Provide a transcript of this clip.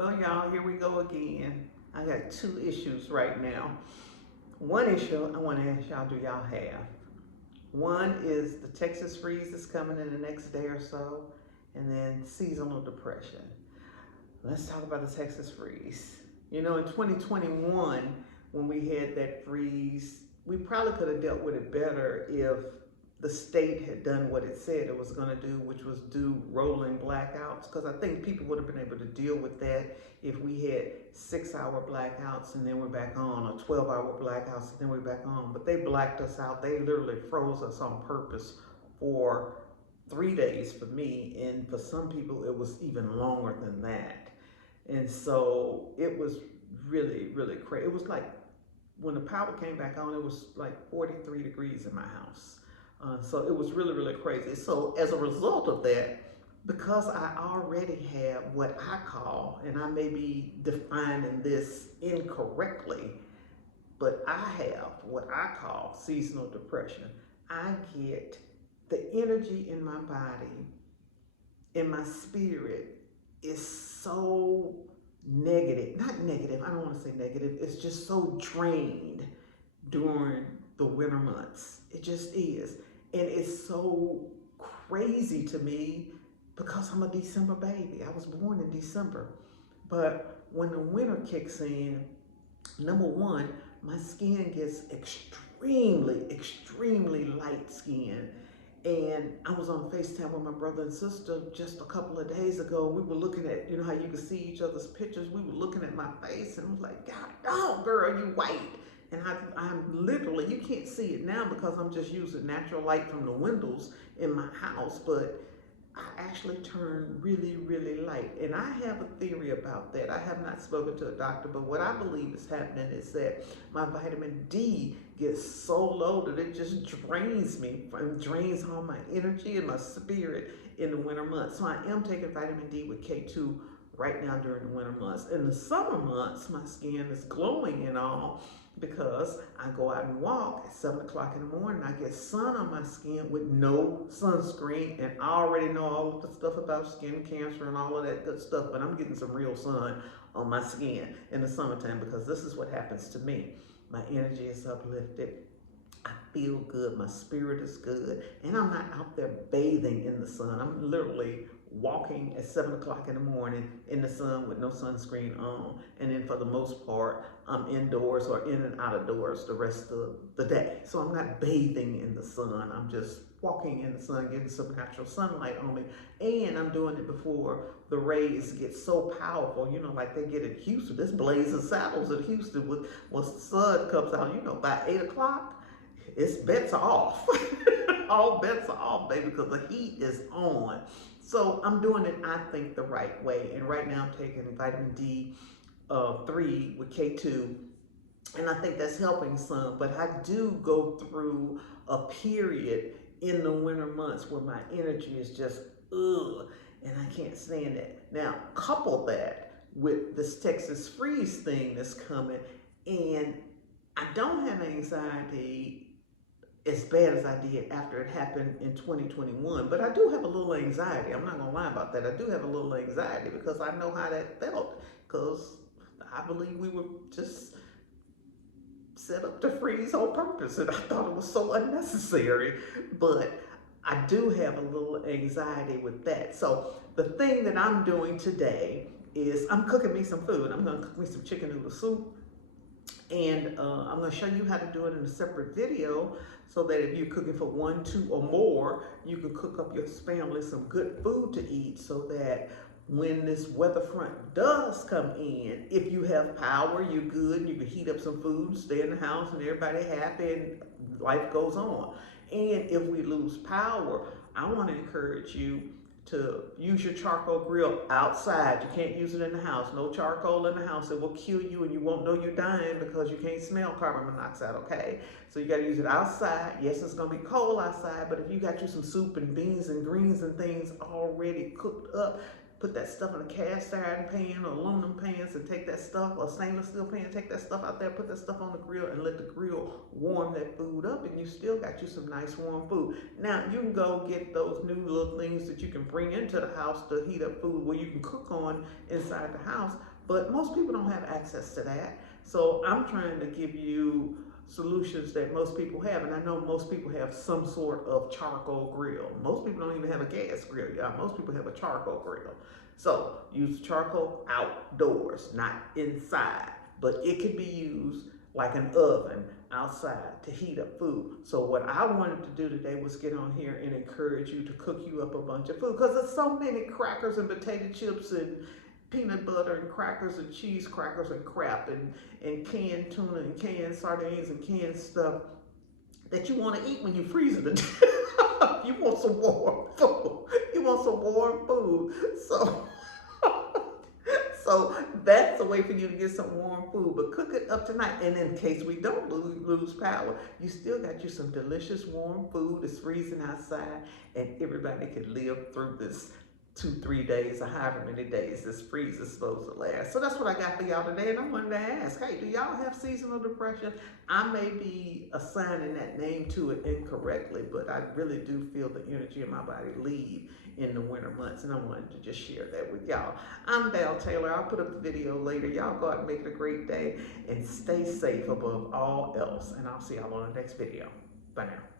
Well, y'all, here we go again. I got two issues right now. One issue I want to ask y'all, do y'all have? One is the Texas freeze that's coming in the next day or so, and then seasonal depression. Let's talk about the Texas freeze. You know, in 2021, when we had that freeze, we probably could have dealt with it better if the state had done what it said it was going to do, which was do rolling blackouts. Because I think people would have been able to deal with that if we had 6-hour blackouts and then we're back on, or 12-hour blackouts and then we're back on. But they blacked us out. They literally froze us on purpose for 3 days for me, and for some people it was even longer than that. And so it was really, really crazy. It was like when the power came back on, it was like 43 degrees in my house. So it was really, really crazy. So as a result of that, because I already have what I call, and I may be defining this incorrectly, but I have what I call seasonal depression. I get the energy in my body, in my spirit, is so negative. Not negative, I don't want to say negative. It's just so drained during the winter months. It just is. And it's so crazy to me because I'm a December baby. I was born in December. But when the winter kicks in, number one, my skin gets extremely, extremely light skin. And I was on FaceTime with my brother and sister just a couple of days ago. We were looking at, you know how you can see each other's pictures. We were looking at my face and I was like, God, oh girl, you white. And I'm literally, you can't see it now because I'm just using natural light from the windows in my house, but I actually turn really, really light. And I have a theory about that. I have not spoken to a doctor, but what I believe is happening is that my vitamin D gets so low that it just drains me and drains all my energy and my spirit in the winter months. So I am taking vitamin D with K2 right now during the winter months. In the summer months, my skin is glowing and all because I go out and walk at 7 o'clock in the morning. I get sun on my skin with no sunscreen, and I already know all of the stuff about skin cancer and all of that good stuff, but I'm getting some real sun on my skin in the summertime because this is what happens to me. My energy is uplifted. I feel good. My spirit is good. And I'm not out there bathing in the sun. I'm literally walking at 7 o'clock in the morning in the sun with no sunscreen on. And then for the most part, I'm indoors or in and out of doors the rest of the day. So I'm not bathing in the sun. I'm just walking in the sun, getting some natural sunlight on me. And I'm doing it before the rays get so powerful, you know, like they get at Houston. This blazing saddles at Houston once the sun comes out, you know, by 8 o'clock. It's bets are off. All bets are off, baby, because the heat is on. So I'm doing it, I think, the right way. And right now I'm taking vitamin D3 with K2. And I think that's helping some. But I do go through a period in the winter months where my energy is just, ugh, and I can't stand it. Now, couple that with this Texas freeze thing that's coming, and I don't have anxiety as bad as I did after it happened in 2021, but I do have a little anxiety. I'm not gonna lie about that. I do have a little anxiety because I know how that felt, because I believe we were just set up to freeze on purpose, and I thought it was so unnecessary. But I do have a little anxiety with that. So the thing that I'm doing today is I'm cooking me some food. I'm gonna cook me some chicken noodle soup. And I'm going to show you how to do it in a separate video so that if you're cooking for 1, 2, or more, you can cook up your family some good food to eat so that when this weather front does come in, if you have power, you're good, and you can heat up some food, stay in the house, and everybody happy, and life goes on. And if we lose power, I want to encourage you to use your charcoal grill outside. You can't use it in the house. No charcoal in the house. It will kill you and you won't know you're dying because you can't smell carbon monoxide, okay? So you gotta use it outside. Yes, it's gonna be cold outside, but if you got you some soup and beans and greens and things already cooked up, put that stuff in a cast iron pan or aluminum pans and take that stuff, or stainless steel pan, take that stuff out there, put that stuff on the grill and let the grill warm that food up, and you still got you some nice warm food. Now you can go get those new little things that you can bring into the house to heat up food where you can cook on inside the house, but most people don't have access to that. So I'm trying to give you solutions that most people have, and I know most people have some sort of charcoal grill. Most people don't even have a gas grill, y'all. Most people have a charcoal grill. So use charcoal outdoors, not inside, but it could be used like an oven outside to heat up food. So what I wanted to do today was get on here and encourage you to cook you up a bunch of food, because there's so many crackers and potato chips and peanut butter and crackers and cheese crackers and crap and canned tuna and canned sardines and canned stuff that you want to eat when you freeze it. You want some warm food. You want some warm food. So that's the way for you to get some warm food. But cook it up tonight. And in case we don't lose power, you still got you some delicious warm food. It's freezing outside, and everybody can live through this 2-3 days or however many days this freeze is supposed to last. So that's what I got for y'all today, and I wanted to ask, hey, do y'all have seasonal depression? I may be assigning that name to it incorrectly, but I really do feel the energy of my body leave in the winter months, and I wanted to just share that with y'all. I'm Val Taylor. I'll put up the video later. Y'all go out and make it a great day, and stay safe above all else, and I'll see y'all on the next video. Bye now.